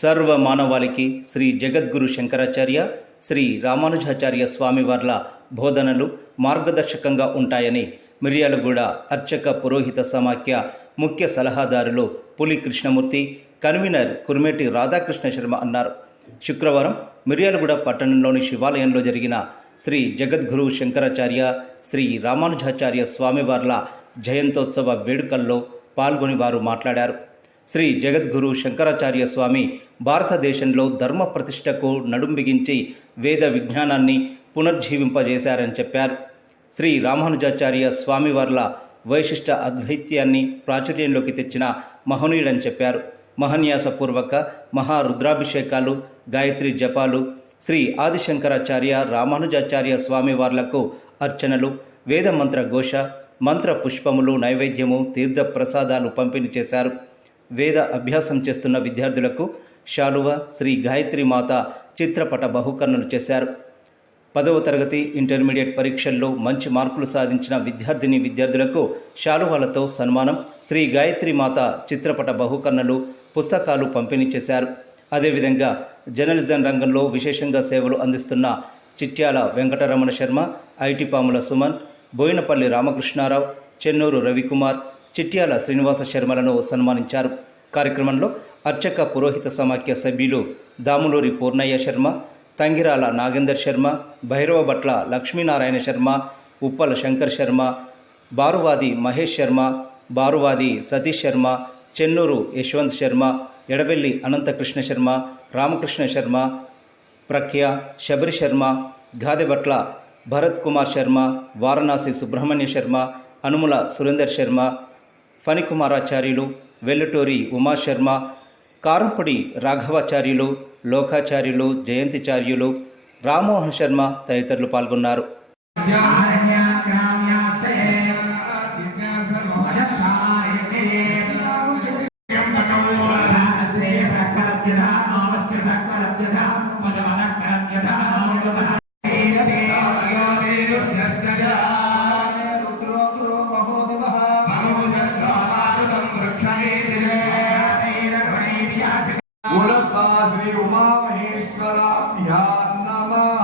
సర్వ మానవాళికి శ్రీ జగద్గురు శంకరాచార్య శ్రీ రామానుజాచార్య స్వామివార్ల బోధనలు మార్గదర్శకంగా ఉంటాయని మిర్యాలగూడ అర్చక పురోహిత సమాఖ్య ముఖ్య సలహాదారులు పులి కృష్ణమూర్తి, కన్వీనర్ కుర్మేటి రాధాకృష్ణ శర్మ అన్నారు. శుక్రవారం మిర్యాలగూడ పట్టణంలోని శివాలయంలో జరిగిన శ్రీ జగద్గురు శంకరాచార్య శ్రీ రామానుజాచార్య స్వామివార్ల జయంతోత్సవ వేడుకల్లో పాల్గొని వారు మాట్లాడారు. శ్రీ జగద్గురు శంకరాచార్య స్వామి భారతదేశంలో ధర్మ ప్రతిష్టకు నడుం బిగించి వేద విజ్ఞానాన్ని పునర్జీవింపజేశారని చెప్పారు. శ్రీ రామానుజాచార్య స్వామివార్ల వైశిష్ట అద్వైత్యాన్ని ప్రాచుర్యంలోకి తెచ్చిన మహనీయుడని చెప్పారు. మహన్యాసపూర్వక మహారుద్రాభిషేకాలు, గాయత్రి జపాలు, శ్రీ ఆదిశంకరాచార్య రామానుజాచార్య స్వామివార్లకు అర్చనలు, వేదమంత్ర ఘోష, మంత్ర పుష్పములు, నైవేద్యము, తీర్థ ప్రసాదాలు పంపిణీ చేశారు. వేద అభ్యాసం చేస్తున్న విద్యార్థులకు శాలువ, శ్రీ గాయత్రి మాత చిత్రపట బహుకరణలు చేశారు. 10వ తరగతి ఇంటర్మీడియట్ పరీక్షల్లో మంచి మార్కులు సాధించిన విద్యార్థులకు శాలువాలతో సన్మానం, శ్రీ గాయత్రి మాత చిత్రపట బహుకరణలు, పుస్తకాలు పంపిణీ చేశారు. అదేవిధంగా జర్నలిజం రంగంలో విశేషంగా సేవలు అందిస్తున్న చిట్యాల వెంకటరమణ శర్మ, ఐటిపాముల సుమన్, బోయినపల్లి రామకృష్ణారావు, చెన్నూరు రవికుమార్, చిట్యాల శ్రీనివాస శర్మలను సన్మానించారు. కార్యక్రమంలో అర్చక పురోహిత సమాఖ్య సభ్యులు దాములూరి పూర్ణయ్య శర్మ, తంగిరాల నాగేందర్ శర్మ, భైరవభట్ల లక్ష్మీనారాయణ శర్మ, ఉప్పల శంకర్ శర్మ, బారువాది మహేష్ శర్మ, బారువాది సతీష్ శర్మ, చెన్నూరు యశ్వంత్ శర్మ, ఎడవెల్లి అనంతకృష్ణ శర్మ, రామకృష్ణ శర్మ, ప్రఖ్య శబరి శర్మ, గాదెభట్ల భరత్ కుమార్ శర్మ, వారణాసి సుబ్రహ్మణ్య శర్మ, అనుముల సురేందర్ శర్మ, ఫణికుమారాచార్యులు, వెల్లుటూరి ఉమాశర్మ, కారంపొడి రాఘవాచార్యులు, లోకాచార్యులు, జయంతిచార్యులు, రామ్మోహన్ శర్మ తదితరులు పాల్గొన్నారు. श्री उमा महेश्वराभ्यां नमः।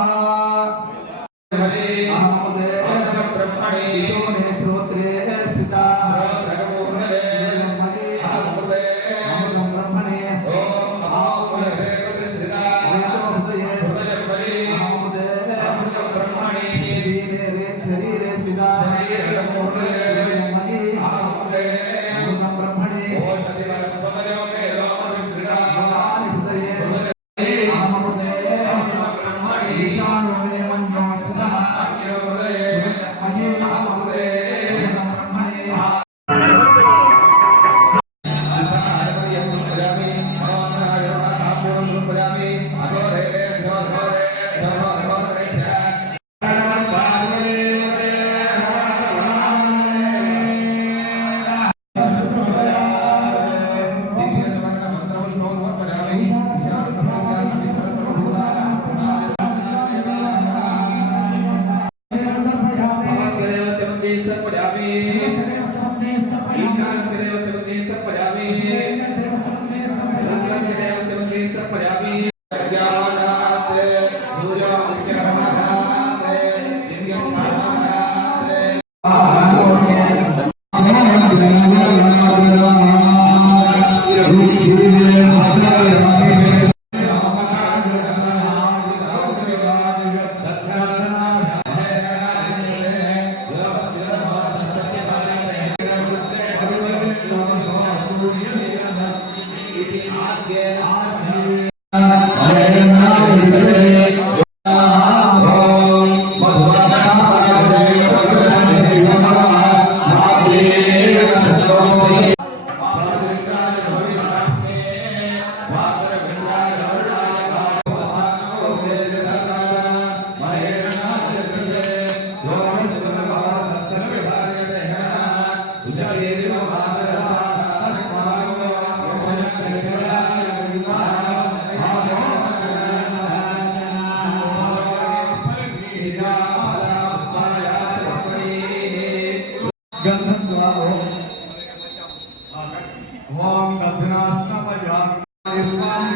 ओम दधनास्नमयामि स्वामी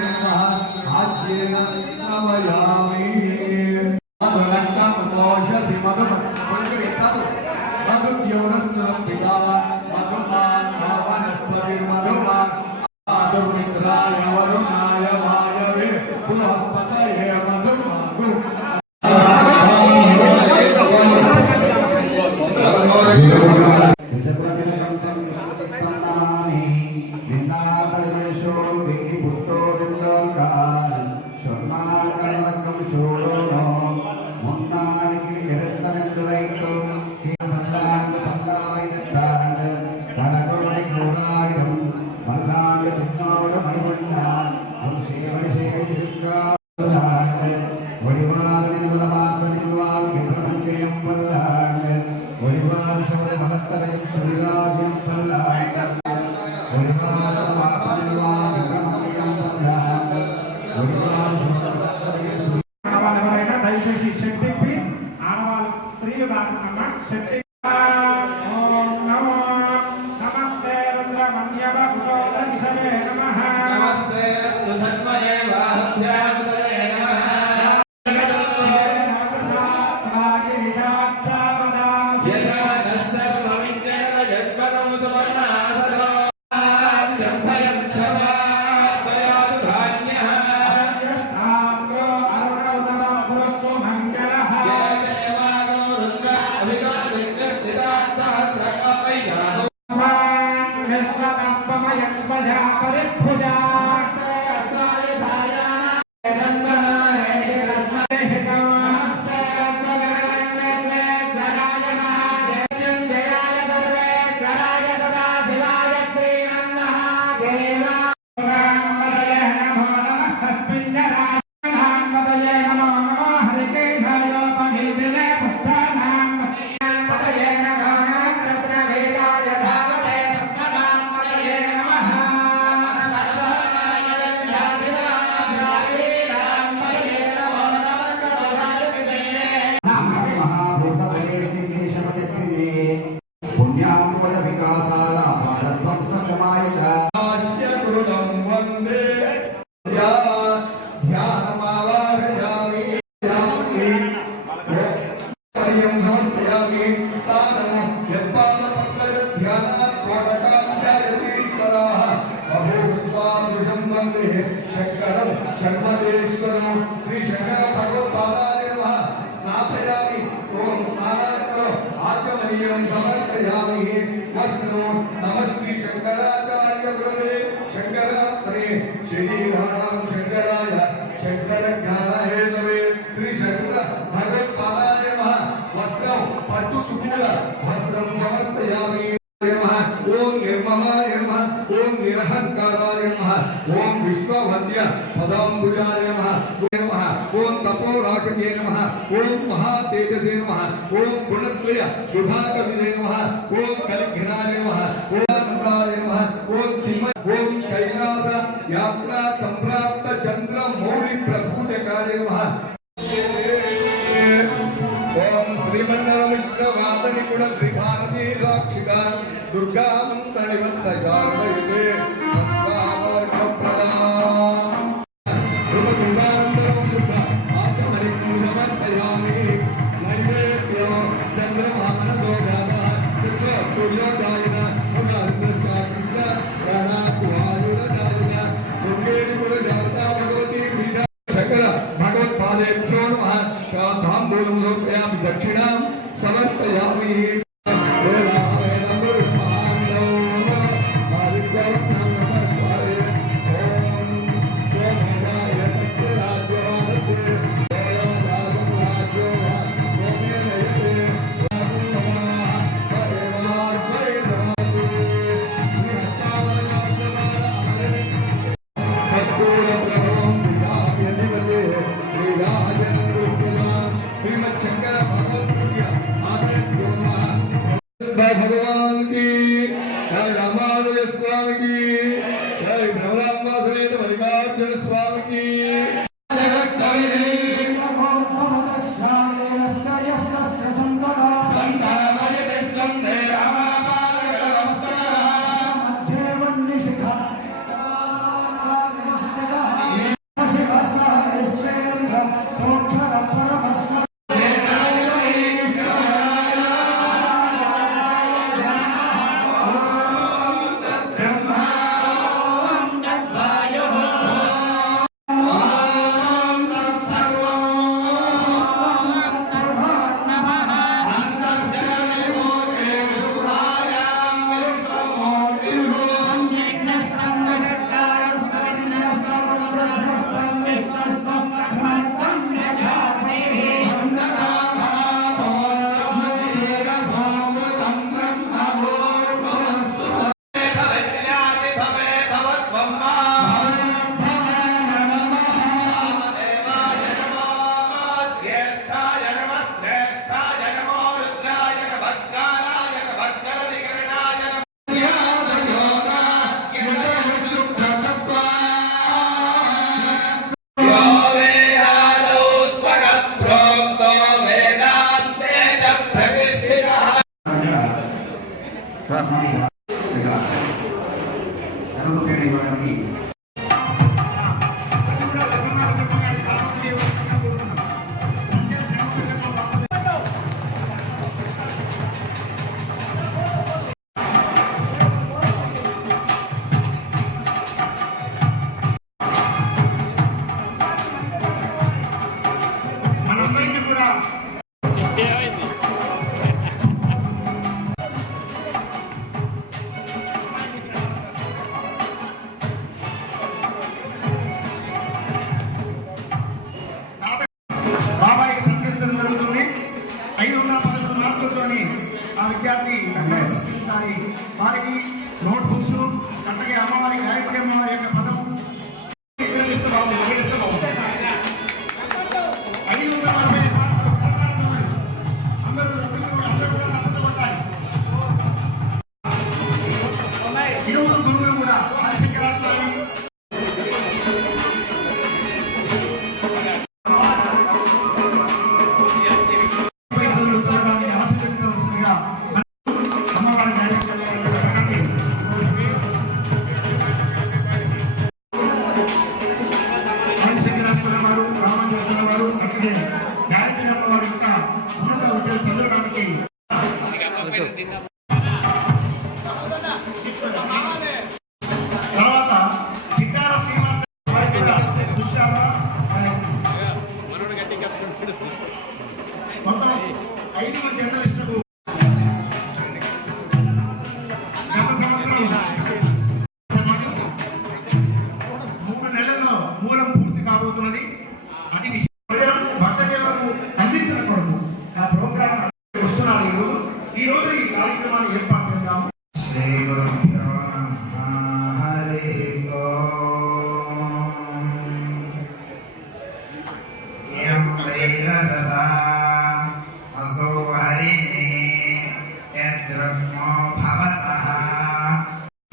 श्रीराजं पल्लवं ఆడవాళ్ళు ఎవరైనా దయచేసి శక్తిపి ఆడవాళ్ళు స్త్రీలు కాకుండా శక్తి ఓం నమో నమస్తే రుద్రమణ్యవకుటోదరిసవే నమః నమస్తే రుద్రమణ్యే వాహభ్యాముదరే నమః శంకరం శర్మదేశ్వరం శ్రీ శంకర భగవత్పాదాయ నమః స్నాపయామి ఓం స్నానాయ ఆచమనీయం సమర్పయామి వస్త్రం నమః శ్రీ శంకరాచార్య గురువే శంకరాత్రే శ్రీరామ శంకరాయ శంకర జ్ఞానహేతవే శ్రీ శంకర భగవత్పాదాయ నమః వస్త్రం పట్టు చుక్కల వస్త్రం సమర్పయామి ఓం నిర్మమాయ నమః ఓం నిరహంకారాయ నమః ఓం విశ్వవద్య పదాంబుజాయ నమః ఓం తపోరాశకే నమః ఓం మహాతేజసే నమః ఓం గుణత్రయ విభాగ విదే నమః ఓం కలిఘ్నాయ నమః ఓం అనంతాయ నమః ఓం చిమ్మ ఓం కైలాస యాత్రా సంప్రాప్త చంద్ర మౌళి ప్రభూతకాయ నమః ఓం శ్రీమన్నారాయణ గుణ శ్రీ భారతీ సాక్షిక దుర్గా మంత్రనివంత శారదయుతే శంకర భగవత్పాదేభ్యో నమః తాంబూలం లోకయామి దక్షిణాం సమర్పయామి भगवान की जय रामानुज स्वामी की जय भ्रमरांबा समेत मल्लिकार्जुन स्वामी की మనందరికీ కూడా బాబాయి సంకీర్తన జరుగుతుంది. 511 మార్కులతోని ఆ విద్యార్థి సాధించాలి. వారికి నోట్ బుక్స్ అట్లాగే అమ్మవారి గాయత్రి అమ్మవారి యొక్క పదం ఇద్దరు బాగుంది. 540 మార్కులు అందరూ కూడా తప్పకుండా కొట్టాలి. ఇరువురు గురువులు కూడా ఆదిశంకరాస్వామి చదవడానికి ఆశీర్వదించవలసిందిగా అమ్మవారి ఆదిశంకరాస్వామి వారు, రామానుజస్వామి వారు అట్లాగే గాయత్రి అమ్మవారి యొక్క ఉన్నత విద్యలు చదవడానికి తర్వాత చిట్టాల శ్రీనివాస వారికి కూడా దుశ్శాల మొత్తం 5 జర్నలిస్టులకు గత సంవత్సరం 3 నెలల్లో మూలం పూర్తి కాబోతున్నది. అది ప్రజలకు భక్త సేవలను అందించడం కొరకు ఆ ప్రోగ్రాం వస్తున్నారు. ఈ రోజు ఈ కార్యక్రమాన్ని ఏర్పాటు చేద్దాము. శ్రీ గురుభ్యో నమః. హరి ఓం. యం వైరజతా అసో హరిణే యద్రుగ్మో భవతః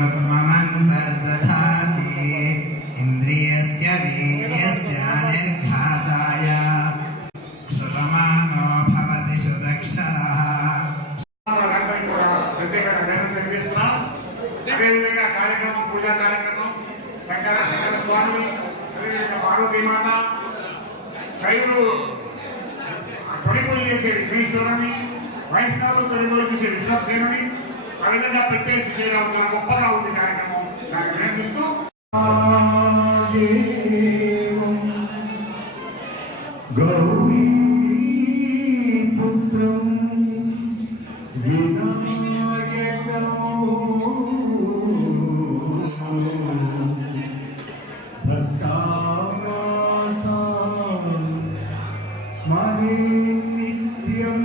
రుగ్మమంతర్దధాతి ఇంద్రియస్య వీర్యస్య నిర్ఘాతాయ శతమానో భవతి శతక్షరః. అందరికీ కూడా ప్రత్యేకంగా అభినందనలు తెలియజేస్తున్నాను. అదేవిధంగా కార్యక్రమం, పూజా కార్యక్రమం శంకర స్వామి, అదేవిధంగా పార్వతీమాత, శైవులు తొలిపూజ చేసే విఘ్నేశ్వరుని, వైష్ణవులు తొలిపూజ చేసే విశ్వసేనుని, ఆ విధంగా పెట్టేసి చేయడం చాలా గొప్పగా ఉంది కార్యక్రమం. దాన్ని అభినందిస్తూ గౌరీ పుత్రం వినాయకం భక్తావాసం స్మరే నిత్యం.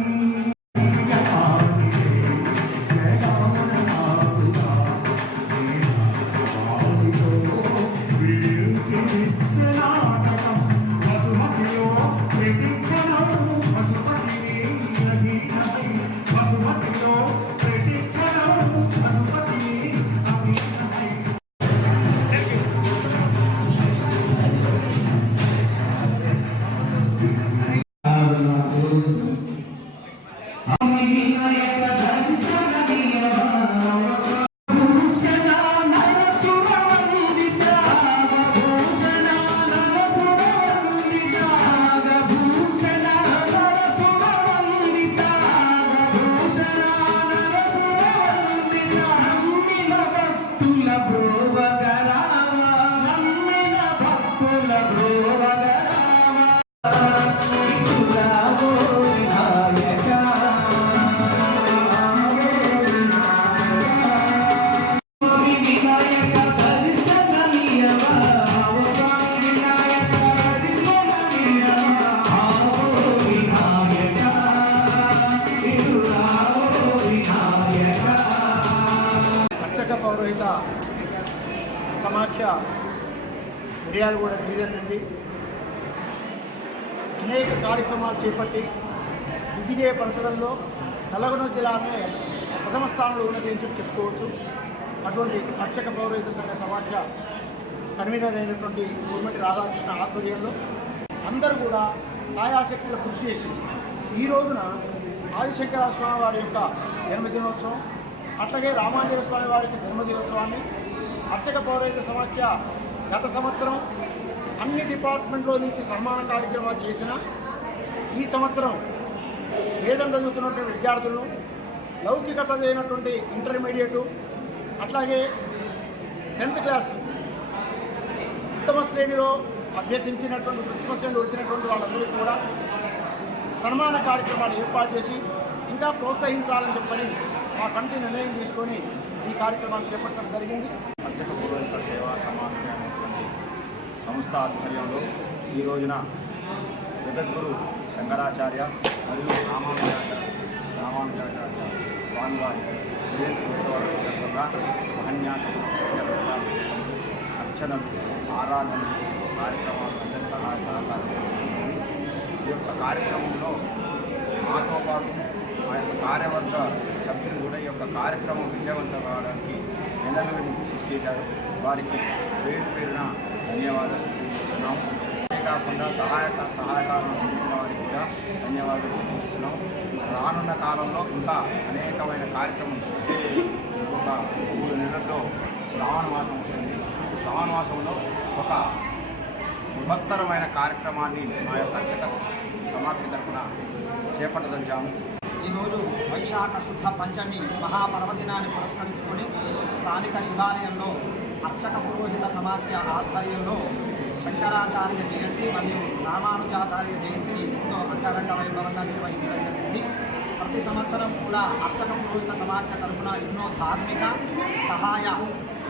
పౌరోహిత సమాఖ్య మిర్యాలగూడ డివిజన్ నుండి అనేక కార్యక్రమాలు చేపట్టి దిగ్విజయపరచడంలో నల్గొండ జిల్లానే ప్రథమ స్థానంలో ఉన్నది అని చెప్పుకోవచ్చు. అటువంటి అర్చక పౌరోహిత సంఘ సమాఖ్య కన్వీనర్ అయినటువంటి గురుమటి రాధాకృష్ణ ఆధ్వర్యంలో అందరూ కూడా సాయాశక్తుల కృషి చేసి ఈ రోజున ఆదిశంకర స్వామి వారి యొక్క జన్మదినోత్సవం, అట్లాగే రామాంజనేయ స్వామి వారికి జన్మదినోత్సవాన్ని అర్చక పౌరోహిత సమాఖ్య గత సంవత్సరం అన్ని డిపార్ట్మెంట్లో నుంచి సన్మాన కార్యక్రమాలు చేసిన ఈ సంవత్సరం వేదం చదువుతున్నటువంటి విద్యార్థులను లౌకికత అయినటువంటి ఇంటర్మీడియట్ అట్లాగే 10th క్లాస్ ఉత్తమ శ్రేణిలో అభ్యసించినటువంటి ఉత్తమ శ్రేణిలో వచ్చినటువంటి వాళ్ళందరికీ కూడా సన్మాన కార్యక్రమాలు ఏర్పాటు చేసి ఇంకా ప్రోత్సహించాలని చెప్పని మా కమిటీ నిర్ణయం తీసుకొని ఈ కార్యక్రమాన్ని చేపట్టడం జరిగింది. అర్చక పురోహిత సేవా సమాఖ్య అనేటువంటి సంస్థ ఆధ్వర్యంలో ఈ రోజున జగద్గురు శంకరాచార్య మరియు రామానుజాచార్య స్వామివారి జయంతి ఉత్సవాల సందర్భంగా మహన్యాసము అర్చనలు ఆరాధనలు కార్యక్రమాలు అందరి సహాయ సహకారం. ఈ యొక్క కార్యక్రమంలో మాతో పాటు మా యొక్క కార్యవర్గ సభ్యులు కూడా ఈ యొక్క కార్యక్రమం విజయవంతం కావడానికి ఎన్నడూ కృషి చేశారు. వారికి పేరు పేరున ధన్యవాదాలు తెలియజేస్తున్నాం. అంతేకాకుండా సహాయకారం అందించిన వారికి కూడా ధన్యవాదాలు తెలియజేస్తున్నాం. రానున్న కాలంలో ఇంకా అనేకమైన కార్యక్రమం ఒక 3 నెలల్లో శ్రావణ మాసం వస్తుంది. శ్రావణ మాసంలో ఒక బృహత్తరమైన కార్యక్రమాన్ని మా యొక్క అర్చక సమాఖ్య తరఫున చేపట్టదలిచాము. ఈరోజు వైశాఖ శుద్ధ పంచమి మహాపర్వదినాన్ని పురస్కరించుకొని స్థానిక శివాలయంలో అర్చక పురోహిత సమాఖ్య ఆధ్వర్యంలో శంకరాచార్య జయంతి మరియు రామానుజాచార్య జయంతిని ఎంతో అంగరంగ వైభవంగా నిర్వహించడం జరిగింది. ప్రతి సంవత్సరం కూడా అర్చక పురోహిత సమాఖ్య తరఫున ఎన్నో ధార్మిక సహాయ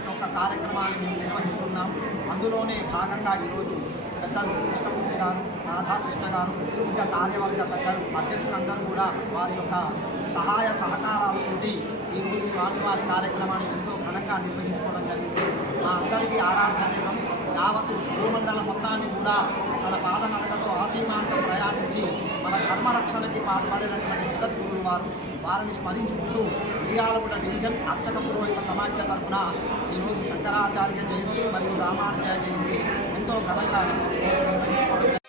యొక్క కార్యక్రమాలు మేము నిర్వహిస్తున్నాం. అందులోనే భాగంగా ఈరోజు పెద్దలు కృష్ణమూర్తి గారు, రాధాకృష్ణ గారు, ఇంకా కార్యవర్గ పెద్దలు అధ్యక్షులందరూ కూడా వారి యొక్క సహాయ సహకారాలతోటి ఈరోజు స్వామివారి కార్యక్రమాన్ని ఎంతో ఘనంగా నిర్వహించుకోవడం జరిగింది. మా అందరికీ ఆరాధనీయం యావత్తు భూమండలం మొత్తాన్ని కూడా మన పాదనడకతో ఆసీమాంతం ప్రయాణించి మన ధర్మరక్షణకి పాల్పడినటువంటి జగద్గురువులు వారిని స్మరించుకుంటూ మిర్యాలగూడ డివిజన్ అర్చక పురోహిత సమాఖ్య తరఫున ఈరోజు శంకరాచార్య జయంతి మరియు రామానుజ జయంతి ఎంతో ఘనంగా నిర్వహించుకోవడం జరిగింది.